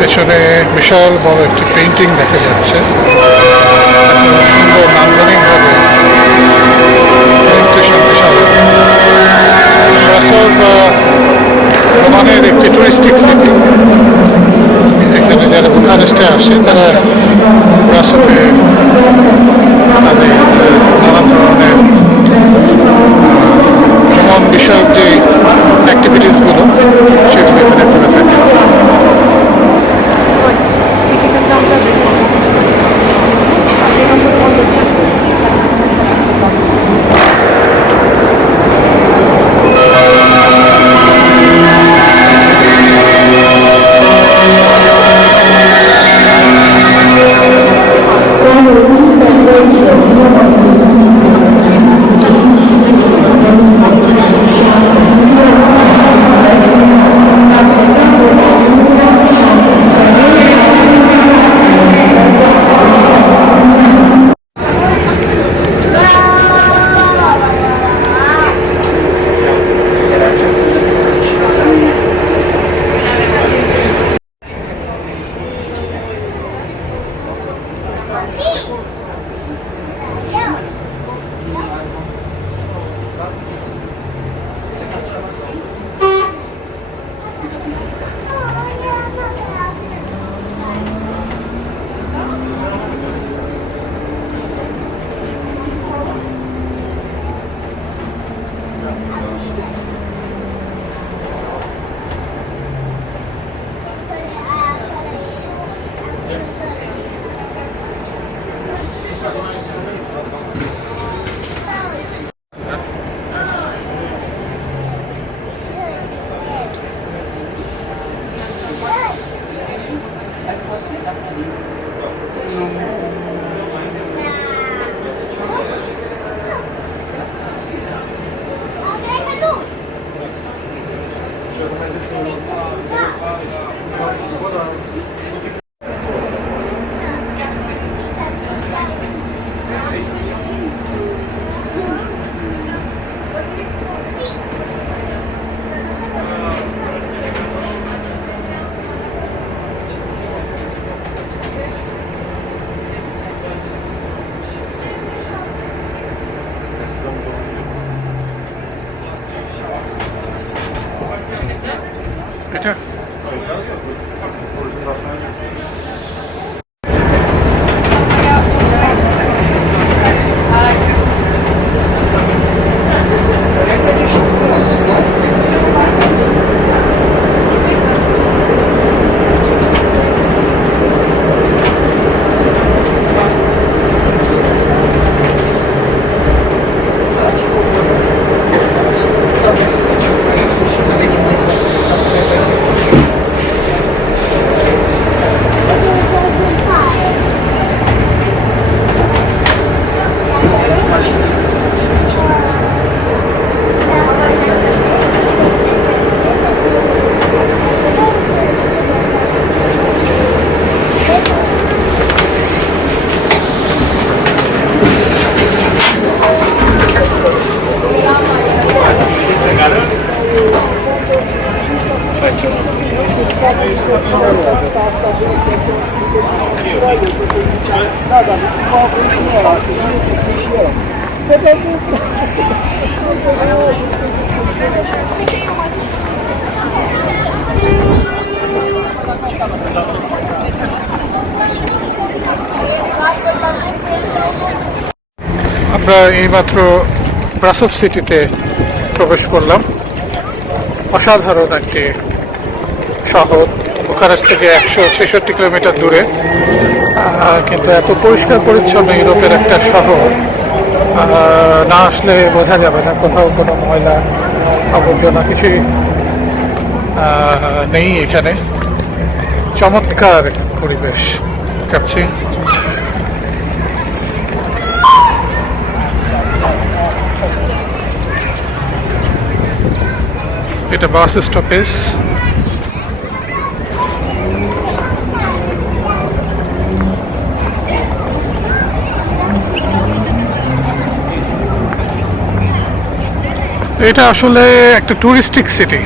পেছনে বিশাল বড় একটি পেইন্টিং দেখা যাচ্ছে। সুন্দর নান্দনিকভাবে স্টেশন বিশাল। ব্রাসোভ রোমানের একটি টুরিস্টিক সিটি। এখানে যারা বুখারেস্টে আসে তারা ব্রাসোভে নানা ধরনের ভ্রমণ বিষয়ক যে অ্যাক্টিভিটিসগুলো সেগুলো এখানে করে থাকে। এটা আমরা এইমাত্র ব্রাসভ সিটিতে প্রবেশ করলাম। অসাধারণ একটি শহর, বুখারেস্ট থেকে 166 কিলোমিটার দূরে, কিন্তু এত পরিষ্কার পরিচ্ছন্ন ইউরোপের একটা শহর, না আসলে বোঝা যাবে না। কোথাও কোনো ময়লা আবর্জনা কিছুই নেই এখানে। চমৎকার পরিবেশ কাছে। এটা বাস স্টপেজ। এটা আসলে একটা touristic city.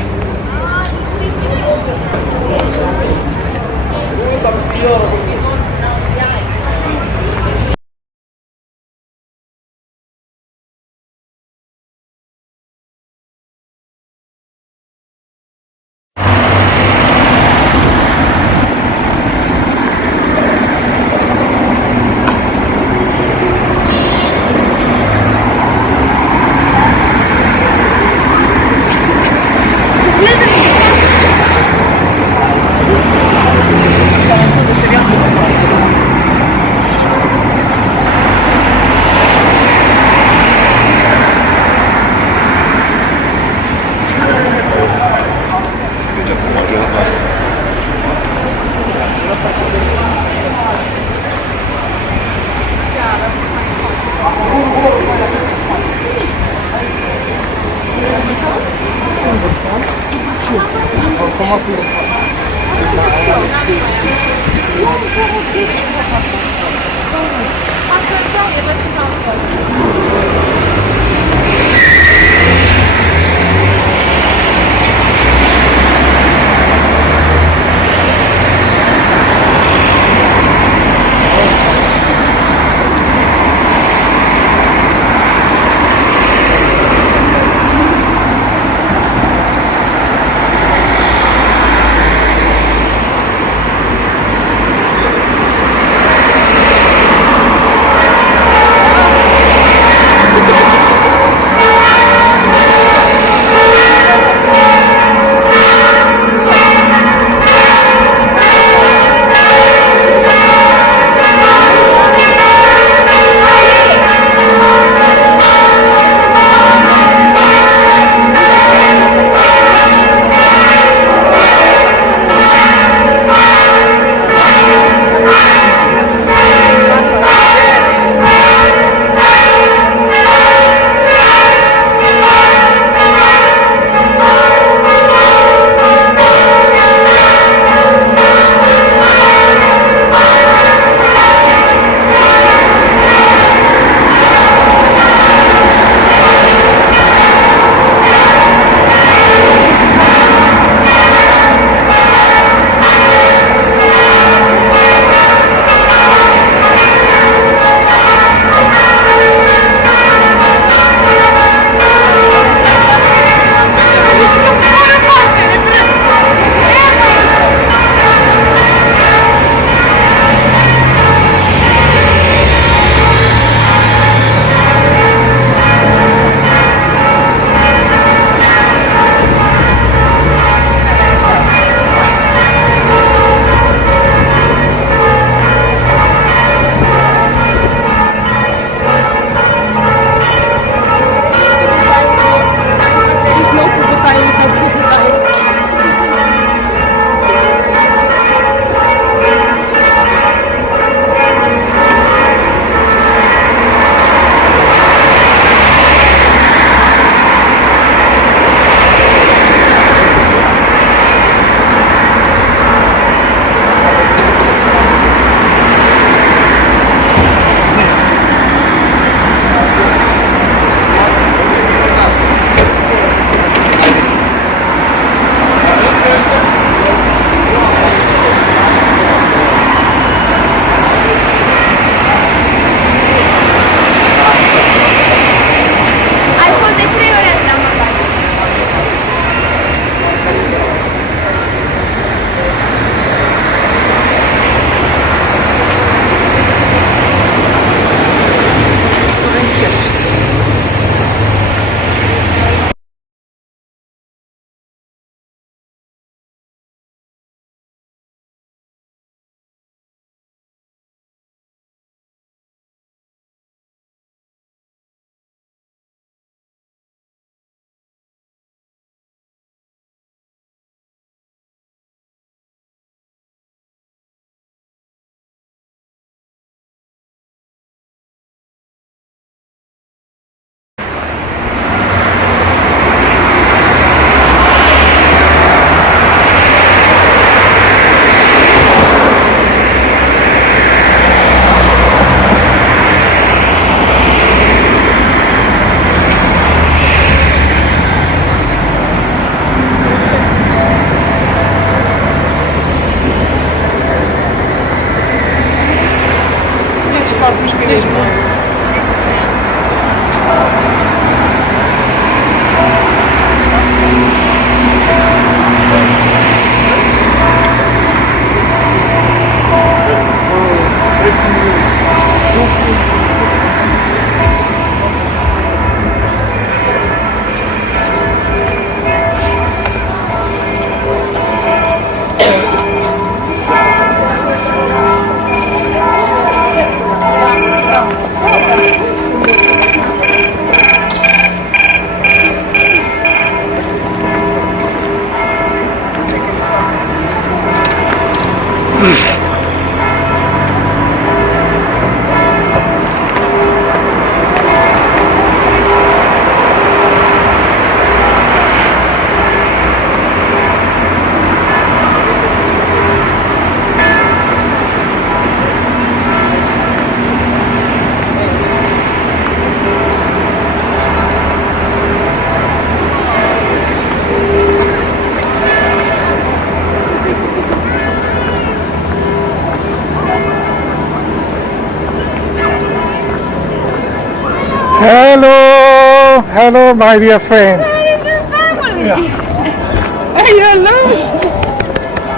Hello, hello, my dear friend. Where is your family? Yeah. Are you alone?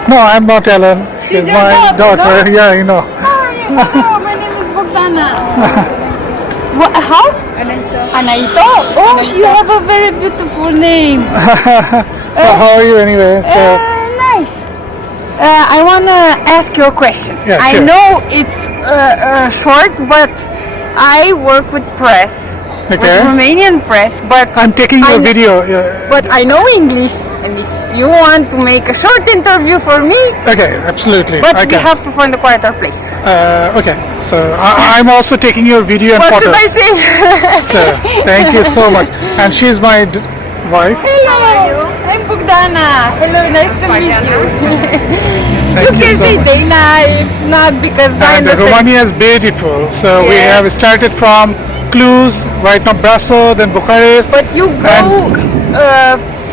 No, I'm not Ellen. She's your my daughter. no? Yeah, you know. How are you? Hello, my name is Bogdana. What, how? Anaito. Oh, you have a very beautiful name. So how are you anyway? So Nice. I want to ask you a question. Yeah, I sure. know it's short, but I work with press, with Okay. Romanian press, but I'm taking your I- video. Yeah. But I know English, and if you want to make a short interview for me, Okay, absolutely. but I we can. have to find a quieter place. Okay, so I'm also taking your video and What should photos. I say? So thank you so much. And she's my wife. Hello, I'm Bogdana. Hello, nice to meet you. Thank You can so say much. Dana if not, because I And understand. Romania is beautiful. So we Yeah. have started from Cluj, right now Brasov, then Bucharest. But you go,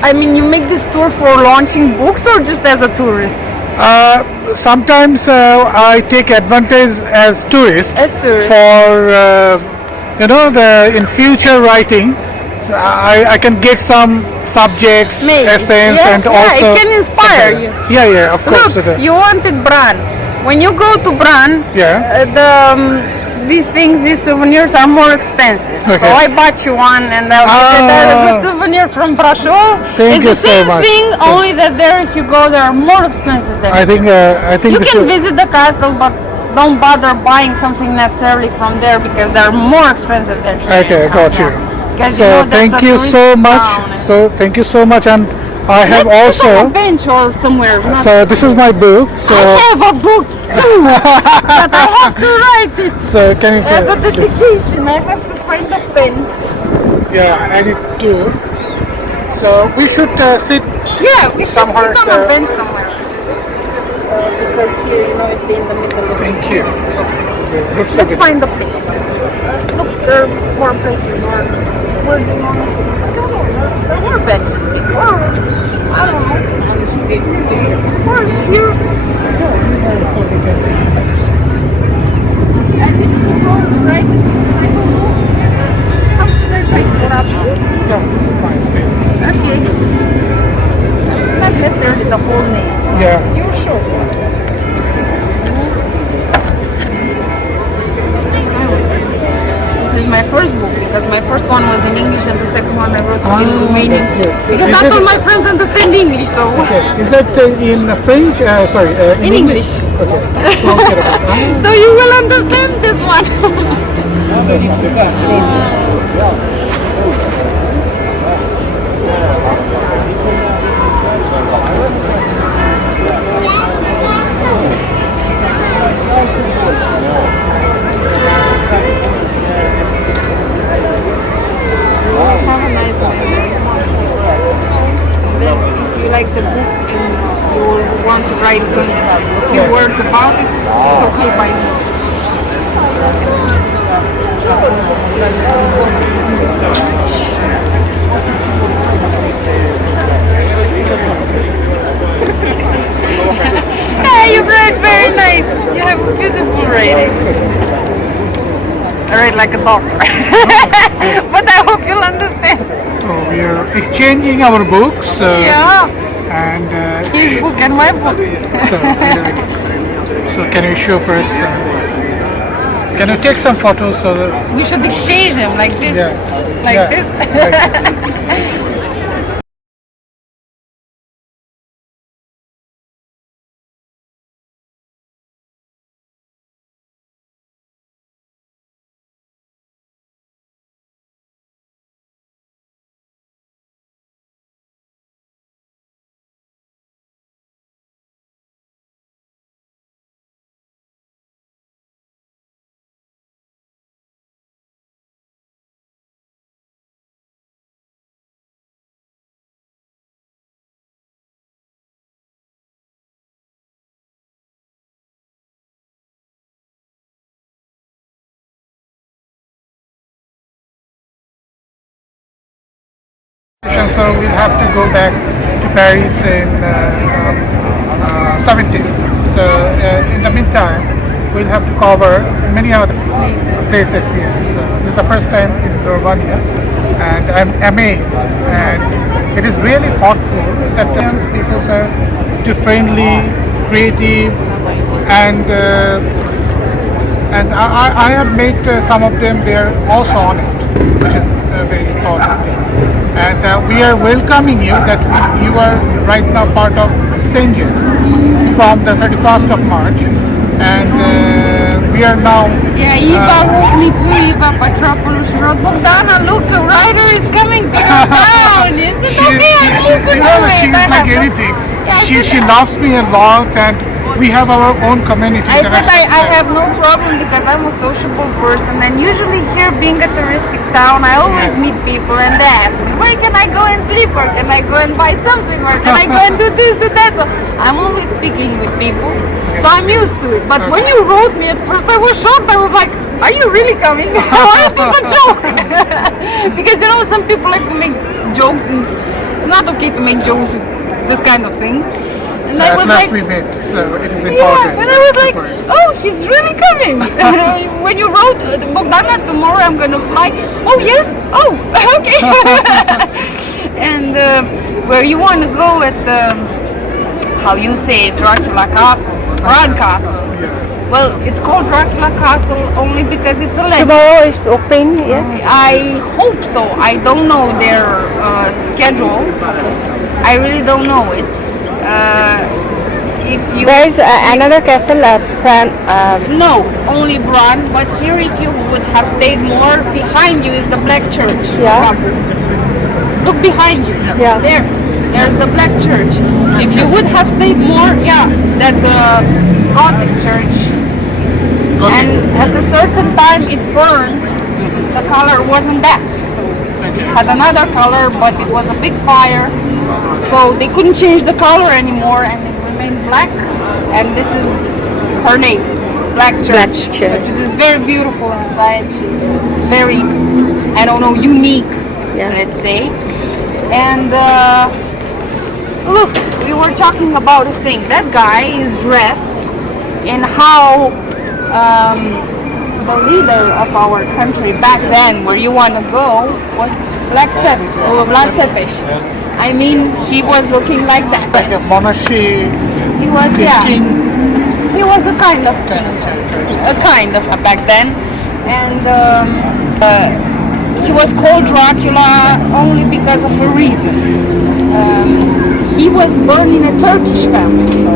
I mean, you make this tour for launching books or just as a tourist? Sometimes I take advantage as tourist As tourist. for the in future writing. So I can get some subjects, Maybe. essays, Yeah, and yeah, also it can inspire something. you. Yeah, of course. Look, you wanted Bran. When you go to Bran, Yeah. these things, these souvenirs are more expensive. Okay. So I bought you one, and I'll give it there as a souvenir from Brasov. Thank you It's the so same much. thing, So- only that there, if you go there, are more expensive than I think you this can is, visit the castle, but don't bother buying something necessarily from there because they're more expensive than here. Okay, in got town, you. yeah. Because So you know, that's thank a you tourist so much. town, and- So thank you so much, and I have Let's sit on a also. bench or somewhere. not- So this is my book. So I have a book too, but I have to write it. so can you? As a dedication, I have to find a pen. Yeah, I need to. So we should sit. Yeah, we should Somewhere, sit on so- a bench somewhere. Because here, it's in the middle of the Thank you. Looks Let's like find a place. Look, there are more places. Where do you want to sit? I don't know. There were benches before. I don't know. Or here. I didn't go right. I don't know. How should I write for option? Yeah, this is my space. Okay. Not necessarily the whole name. Yeah. You're sure. This is my first book because my first one was in English and the second one I wrote in Romanian. that's good. Because Is not it- all my friends understand English, so Okay. Is that in French? Sorry. in English. Okay. Okay. So you will understand this one. Have a nice day. And then if you like the book and you will want to write some few words about it, it's okay by me. Hey, you write very nice. You have a beautiful writing. I write like a doctor. But I hope you'll understand. So we are exchanging our books. Yeah. And His book and my book. so can you show first? Can you take some photos so that? We should exchange them like this. Yeah. Like Yeah. this. Right. So we'll have to go back to Paris in 17. So in the meantime, we'll have to cover many other places here. So this is the first time in Romania, and I'm amazed. And it is really thoughtful that people are too friendly, creative, and I have met some of them. They are also honest, which is very important. And we are welcoming you that you are right now part of Schengen from the 31st of March, and we are now. Yeah, Eva wrote me too. Eva Petropoulos wrote, Bogdana, look, a rider is coming to your town. Is it okay? I'm looking for it. She's like anything. Yeah, She loves me a lot, and we have our own community. I said I have no problem because I'm a sociable person, and usually here being a touristic town, I always meet people and they ask me, where can I go and sleep, or can I go and buy something, or can I go and do this, do that. So I'm always speaking with people, so I'm used to it. But when you wrote me at first, I was shocked. I was like, are you really coming? Or is this a joke? Because you know, some people like to make jokes, and it's not okay to make jokes with this kind of thing. And So I at was last like, we met, so it is important. yeah, and I was like, oh, he's really coming. When you wrote, Bogdana, tomorrow I'm going to fly. Oh, yes? Oh, okay. And where you want to go at, how you say, Dracula Castle, Brad Castle. Well, it's called Dracula Castle only because it's a legend. Tomorrow is open, yeah? I hope so. I don't know their schedule. I really don't know. It's if you There is another castle, no, only Bran. But here, if you would have stayed more, behind you is the Black Church. Yeah. Look behind you. Yeah. There's the Black Church. If you would have stayed more, yeah, that's a Gothic church. And at a certain time, it burned. The color wasn't that. So it had another color, but it was a big fire. So they couldn't change the color anymore, and it remained black. And this is her name, Black Church. Black Church. Which is very beautiful inside. She's very, I don't know, unique, Yeah. let's say. And look, we were talking about a thing. That guy is dressed in how the leader of our country back then, where you want to go, was Vlad Țepeș. I mean, he was looking like that. Like a monarchy. He was, yeah. king. He was a kind of back then, and he was called Dracula only because of a reason. He was born in a Turkish family.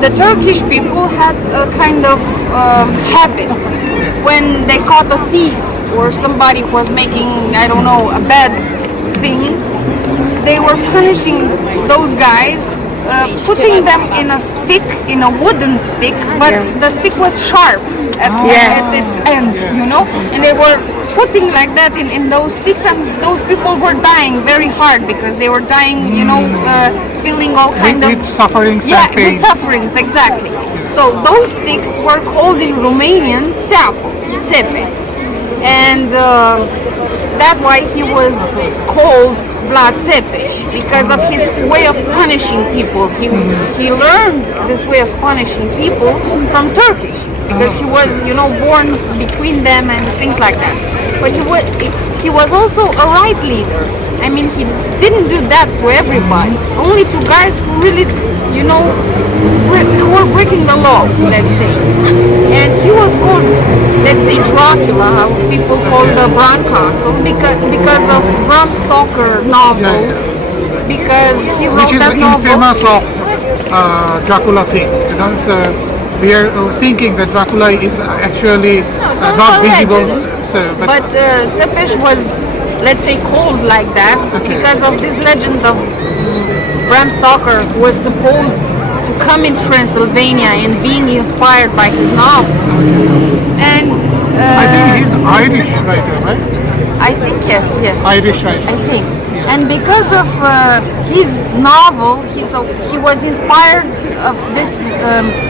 The Turkish people had a kind of habit when they caught a thief or somebody who was making, I don't know, a bad thing. They were punishing those guys, putting them in a stick, in a wooden stick, but the stick was sharp at its end, you know, and they were putting like that in those sticks, and those people were dying very hard because they were dying, you know, feeling all kind With sufferings and pain. with sufferings, exactly. So those sticks were called in Romanian țepe, and that's why he was called Vlad Țepeș, because of his way of punishing people. He learned this way of punishing people from Turkish, because he was, you know, born between them and things like that. But he was also a right leader. I mean, he didn't do that to everybody. Only to guys who really, you know, who were breaking the law, let's say. And he was called, let's say, Dracula, how people call the Bran Castle, because of Bram Stoker novel. Because he wrote Which is that novel. infamous of Dracula thing. You know, so we are thinking that Dracula is actually It's not also a visible. legend. So, But Țepeș was, let's say, called like that because of this legend of Bram Stoker, who was supposed to come in Transylvania and being inspired by his novel. And I think he's Irish writer, right? I think yes. Irish writer. I think. And because of his novel, he was inspired of this.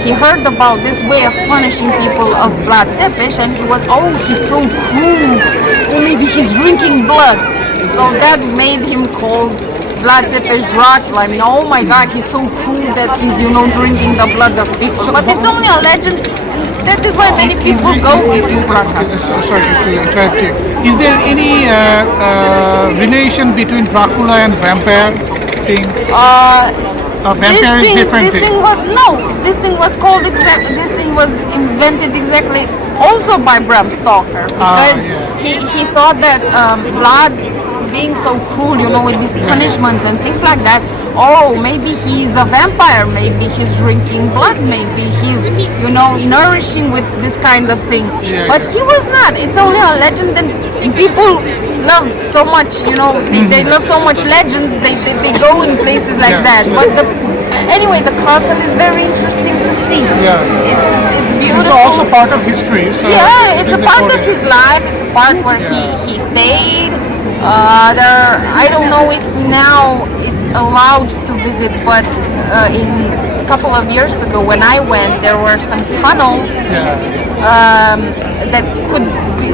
He heard about this way of punishing people of Vlad Țepeș, and he was, oh, he's so cruel. Or maybe he's drinking blood. So that made him called Vlad Tepes Dracula. I mean, oh my God, he's so cruel that he's, drinking the blood of people. But it's only a legend, and that is why many people go to Dracula. Sorry, to interrupt you. Is there any relation between Dracula and vampire thing? Vampire is different This thing was called exactly. This thing was invented exactly also by Bram Stoker because he thought that Vlad being so cruel, with these punishments and things like that. Oh, maybe he's a vampire. Maybe he's drinking blood. Maybe he's, nourishing with this kind of thing. But he was not. It's only a legend, and people love so much. They love so much legends. They go in places like that. But anyway, the castle is very interesting to see. It's beautiful. It's also part of history. So it's a part of his life. It's a part where he stayed. I don't know if now it's allowed to visit, but in a couple of years ago when I went, there were some tunnels that could be,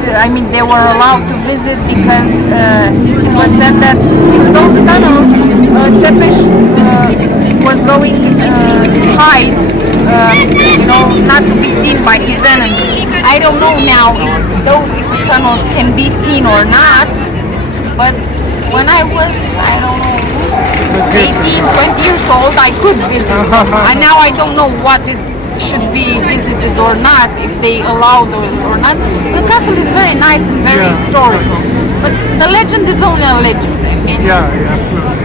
they were allowed to visit because it was said that through those tunnels Tepes was going to hide, not to be seen by his enemies. I don't know now if those secret tunnels can be seen or not. But when I was, 18, 20 years old, I could visit. And now I don't know what it should be visited or not, if they allowed or not. The castle is very nice and very historical. But the legend is only a legend. Absolutely.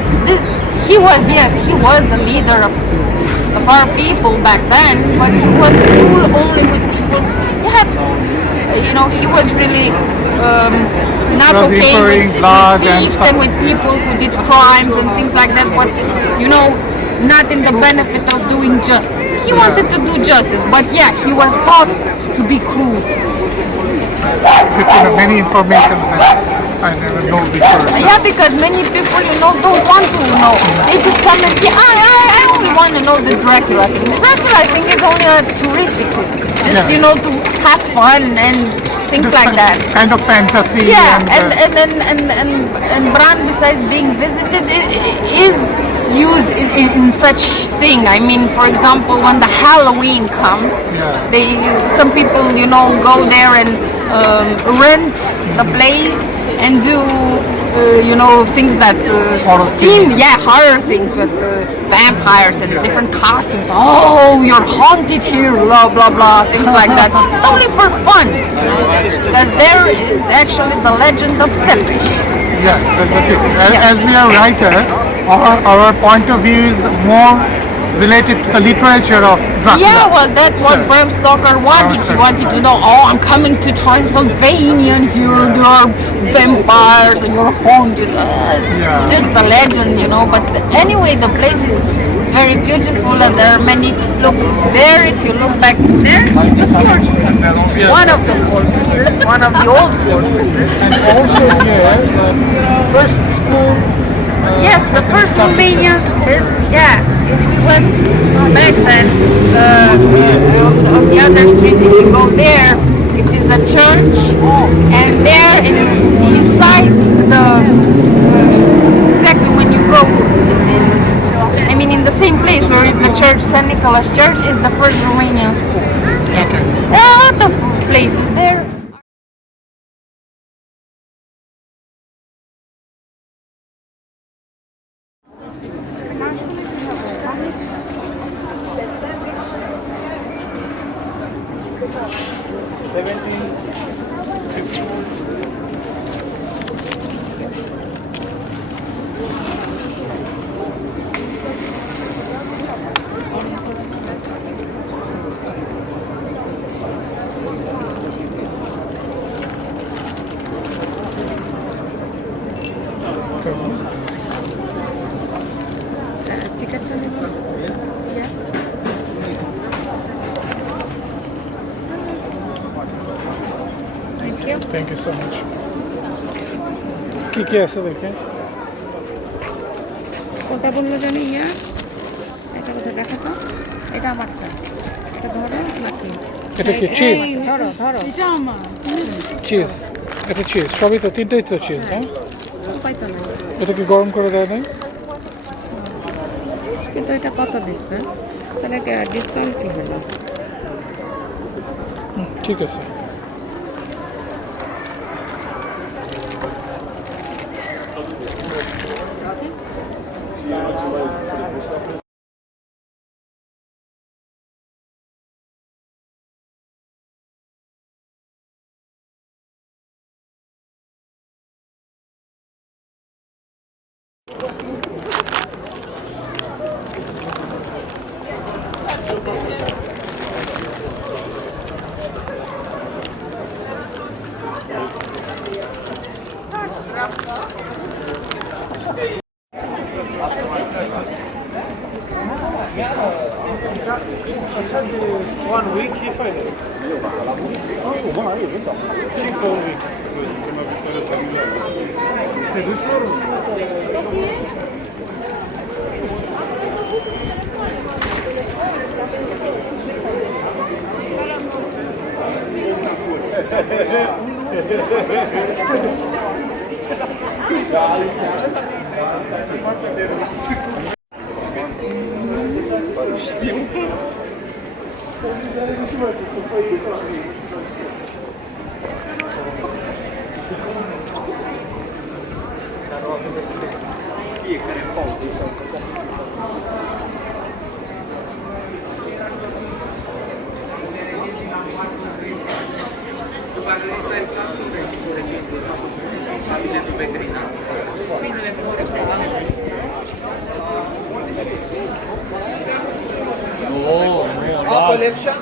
He was a leader of our people back then, but he was cruel only with people. He was really not okay with thieves and with people who did crimes and things like that, but not in the benefit of doing justice. He wanted to do justice, but he was taught to be cruel. Many information that I never know before. Because many people, don't want to know. They just come and say, I only want to know the Dracula thing. The Dracula thing is only a touristic thing. Just, to have fun and things Just like that. Kind of fantasy. And Bran, besides being visited, is used in such thing. For example, when the Halloween comes, some people, go there and rent the place and do, things that horror things with vampires and different costumes. Oh, you're haunted here, blah blah blah, things like that. Only for fun, because there is actually the legend of Tepes. That's the thing. As we are writer, our point of view is more related to the literature of Dracula. That's what Bram Stoker wanted. He wanted to know, I'm coming to Transylvania and here there are vampires and you're haunted. Just a legend, But anyway, the place is very beautiful and there are many. Look there, if you look back there, it's a fortress. One of the fortresses, one of the old fortresses. And also here, the first school. Yes, the first Romanian is, if we went back then, on the other street, if you go there, it is a church, and there inside exactly when you go, in the same place where is the church, St. Nicholas Church, is the first Romanian school. Okay. There are a lot of places there. Thank you so much. কি আছে দেখে? কোনটা বললো জানি এটা কোথায় দেখা তো? এটা আমারটা। এটা ধরো নাকি? এটা কি চিজ? ধরো। এটা আমার। চিজ। এটা চিজ। সবই তো তিনটাই তো চিজ, হ্যাঁ? পাইতো না। এটা কি গরম করে দেয় নাই? কিন্তু এটা কত দিচ্ছে? তাহলে ডিসকাউন্ট কি হলো? ঠিক আছে। One week he fight. Cinco week. collection?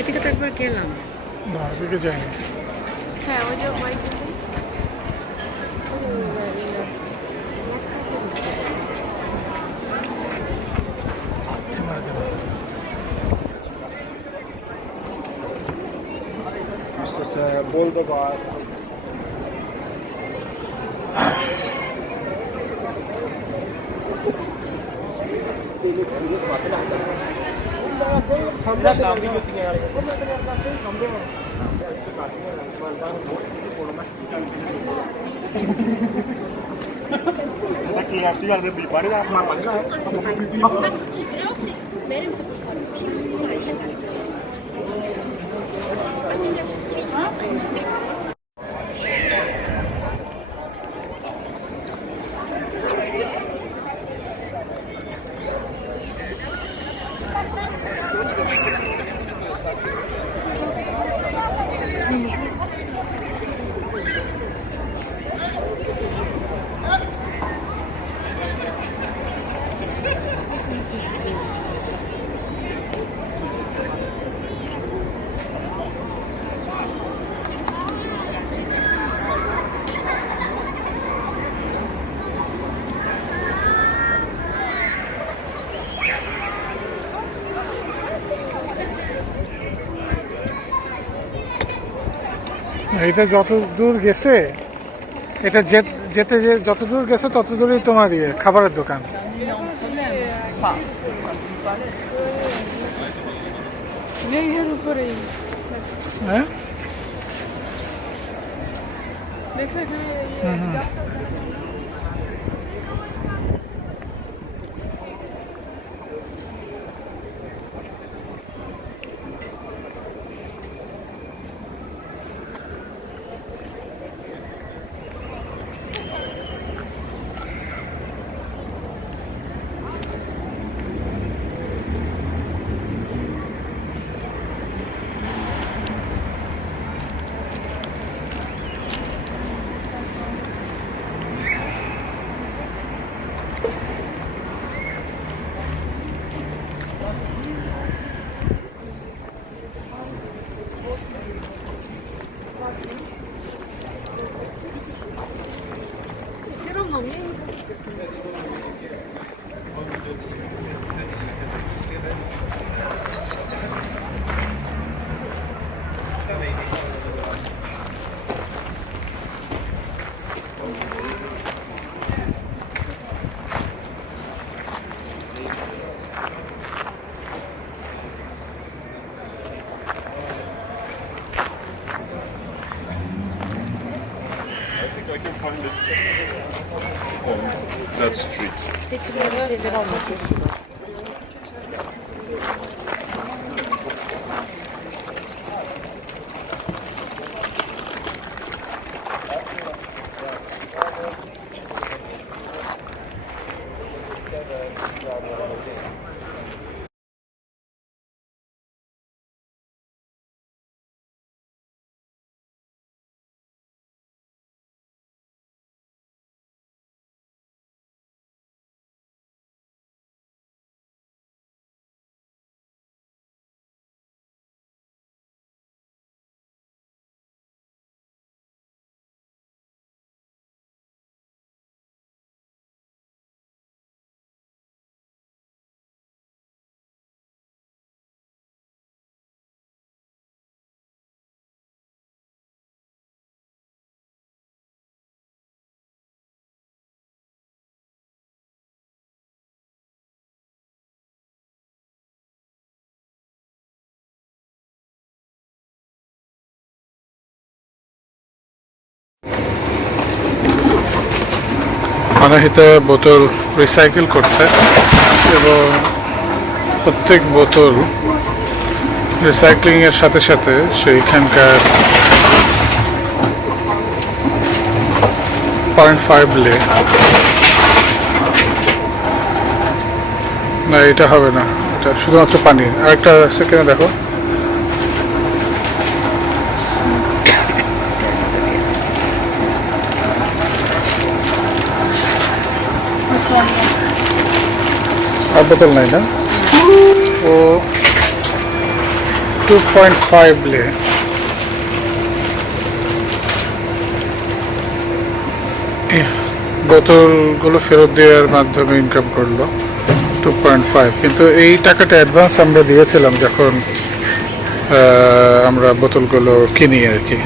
এদিকে তো একবার গেলাম। না, এদিকে যাইনি। হ্যাঁ, ওই যে Questa è Boldo Barsov. Aqui, assim, ela deu bipar e ela mama, né? এটা যত দূর গেছে, এটা যেতে যত দূর গেছে তত দূরই তোমার খাবারের দোকান। হ্যাঁ, I can find it on that street. Seçimleri şeyleri anlatıyorsun. অনাহিতে বোতল রিসাইকেল করছে এবং প্রত্যেক বোতল রিসাইক্লিংয়ের সাথে সাথে সেইখানকার 0.5 লে না এটা হবে না, এটা শুধুমাত্র পানি। আরেকটা সেকেন্ডে দেখো, আর বোতল নাই না, ও 2.5 লে বোতলগুলো ফেরত দেওয়ার মাধ্যমে ইনকাম করলো 2.5। কিন্তু এই টাকাটা অ্যাডভান্স আমরা দিয়েছিলাম যখন আমরা বোতলগুলো কিনি আর কি।